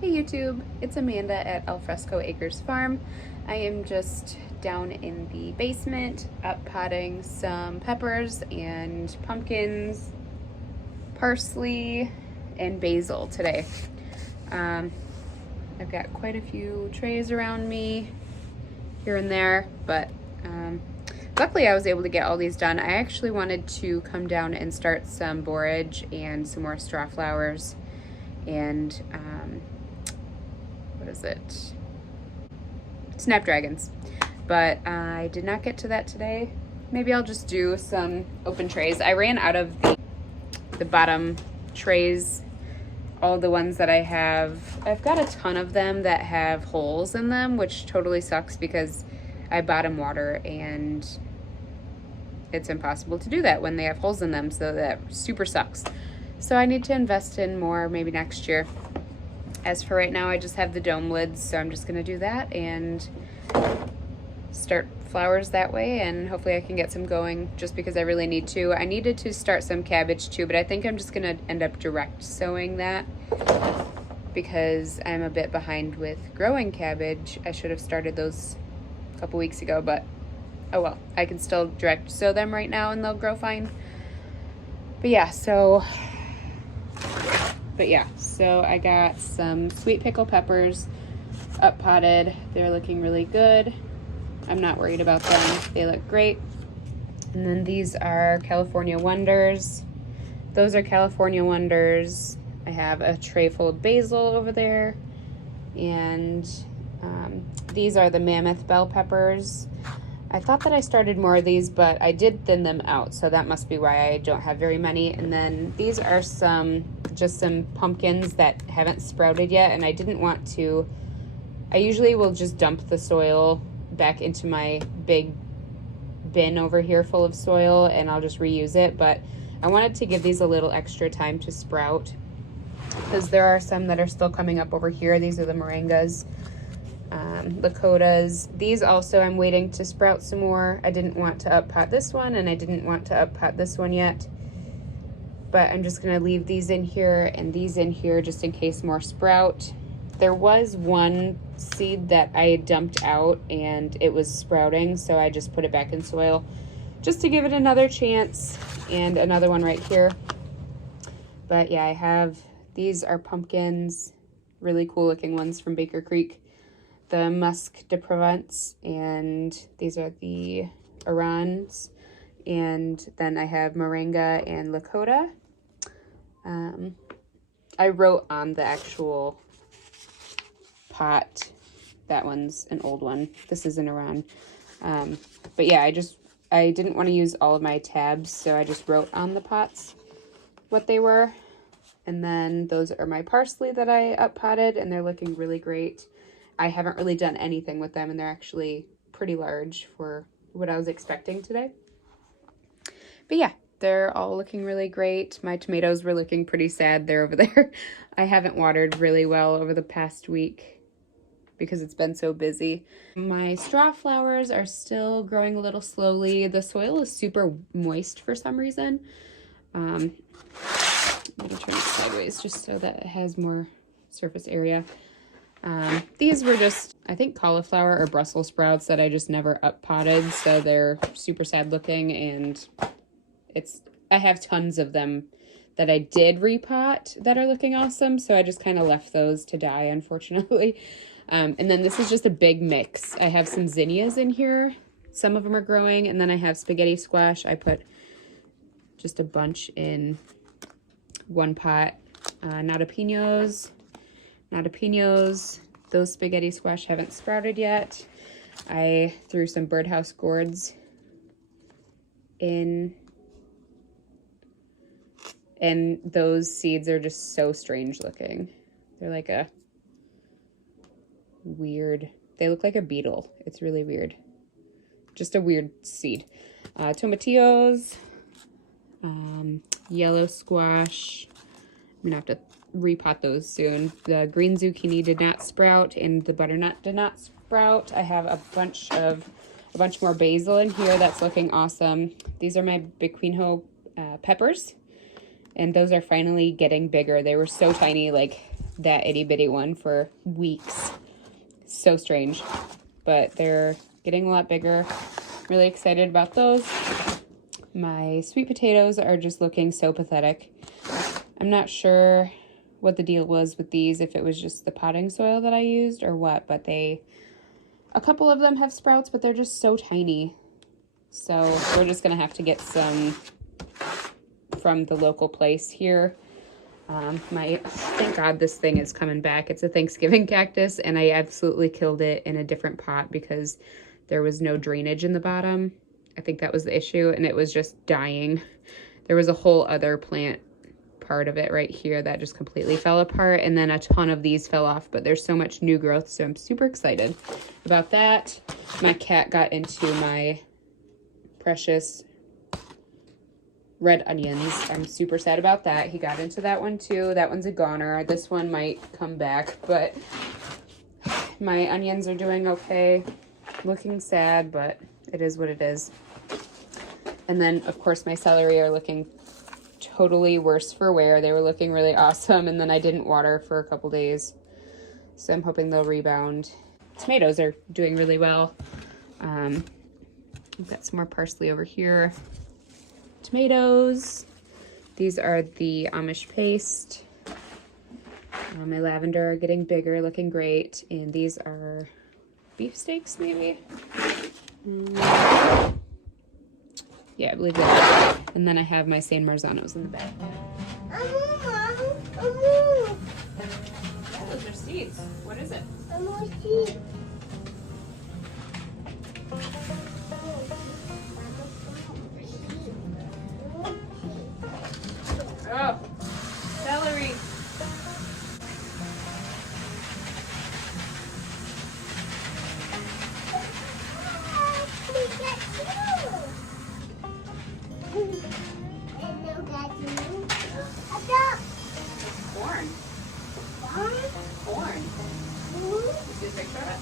Hey YouTube, it's Amanda at Alfresco Acres Farm. I am just down in the basement up potting some peppers and pumpkins, parsley, and basil today. I've got quite a few trays around me here and there, but luckily I was able to get all these done. I actually wanted to come down and start some borage and some more straw flowers and what is it? Snapdragons. But I did not get to that today. Maybe I'll just do some open trays. I ran out of the bottom trays, all the ones that I have. I've got a ton of them that have holes in them, which totally sucks because I bottom water and it's impossible to do that when they have holes in them, so that super sucks. So I need to invest in more maybe next year. As for right now, I just have the dome lids, so I'm just gonna do that and start flowers that way, and hopefully I can get some going just because I really need to. I needed to start some cabbage too, but I think I'm just gonna end up direct sowing that because I'm a bit behind with growing cabbage. I should have started those a couple weeks ago, but oh well. I can still direct sow them right now and they'll grow fine. But yeah, so I got some sweet pickle peppers up potted. They're looking really good. I'm not worried about them. They look great. And then these are California Wonders. Those are California Wonders. I have a tray full of basil over there. And these are the Mammoth bell peppers. I thought that I started more of these, but I did thin them out, so that must be why I don't have very many. And then these are just some pumpkins that haven't sprouted yet, and I didn't want to. I usually will just dump the soil back into my big bin over here full of soil, and I'll just reuse it, but I wanted to give these a little extra time to sprout because there are some that are still coming up over here. These are the moringas. Lakotas. These also I'm waiting to sprout some more. I didn't want to up pot this one, and I didn't want to up pot this one yet, but I'm just gonna leave these in here and these in here just in case more sprout. There was one seed that I dumped out and it was sprouting, so I just put it back in soil just to give it another chance, and another one right here. But yeah, I have, these are pumpkins, really cool looking ones from Baker Creek. The Musque de Provence, and these are the Arans, and then I have Moringa and Lakota. I wrote on the actual pot, that one's an old one, this is an Aran. But yeah, I didn't want to use all of my tabs, so I just wrote on the pots what they were. And then those are my parsley that I up potted, and they're looking really great. I haven't really done anything with them, and they're actually pretty large for what I was expecting today. But yeah, they're all looking really great. My tomatoes were looking pretty sad. They're over there. I haven't watered really well over the past week because it's been so busy. My straw flowers are still growing a little slowly. The soil is super moist for some reason. I'm gonna turn it sideways just so that it has more surface area. These were just, I think, cauliflower or Brussels sprouts that I just never up potted, so they're super sad looking, and I have tons of them that I did repot that are looking awesome, so I just kind of left those to die, unfortunately. And then this is just a big mix. I have some zinnias in here. Some of them are growing, and then I have spaghetti squash. I put just a bunch in one pot. Nadapinos. Those spaghetti squash haven't sprouted yet. I threw some birdhouse gourds in, and those seeds are just so strange looking. They're like a weird, they look like a beetle. It's really weird. Just a weird seed. Tomatillos, yellow squash. I'm gonna have to repot those soon. The green zucchini did not sprout, and the butternut did not sprout. I have a bunch more basil in here that's looking awesome. These are my Bequinho peppers, and those are finally getting bigger. They were so tiny, like that itty bitty one for weeks. So strange, but they're getting a lot bigger. Really excited about those. My sweet potatoes are just looking so pathetic. I'm not sure what the deal was with these, if it was just the potting soil that I used or what, but a couple of them have sprouts, but they're just so tiny. So we're just gonna have to get some from the local place here. Thank God this thing is coming back. It's a Thanksgiving cactus, and I absolutely killed it in a different pot because there was no drainage in the bottom. I think that was the issue, and it was just dying. There was a whole other plant part of it right here that just completely fell apart, and then a ton of these fell off, but there's so much new growth, so I'm super excited about that. My cat got into my precious red onions. I'm super sad about that. He got into that one too. That one's a goner. This one might come back, but my onions are doing okay. Looking sad, but it is what it is. And then, of course, my celery are looking totally worse for wear. They were looking really awesome, and then I didn't water for a couple days, so I'm hoping they'll rebound. Tomatoes are doing really well. I've got some more parsley over here. Tomatoes. These are the Amish paste. My lavender are getting bigger, looking great. And these are beefsteaks, maybe? Yeah, I believe that. And then I have my San Marzanos in the back. Yeah, those are seeds. What is it? Oh, celery. Corn. Corn. You see a picture of it?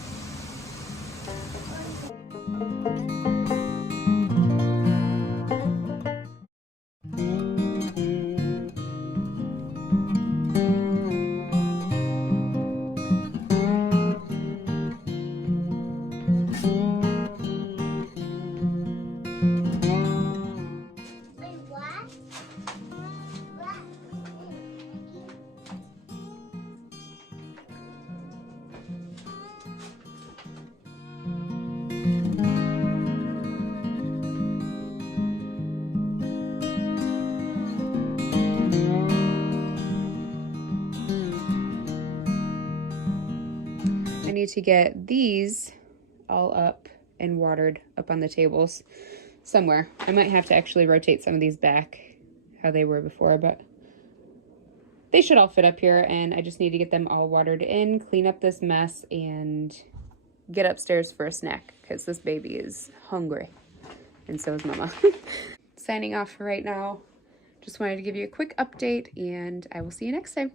I need to get these all up and watered up on the tables somewhere. I might have to actually rotate some of these back how they were before, but they should all fit up here, and I just need to get them all watered in, clean up this mess, and get upstairs for a snack because this baby is hungry, and so is Mama. Signing off for right now. Just wanted to give you a quick update, and I will see you next time.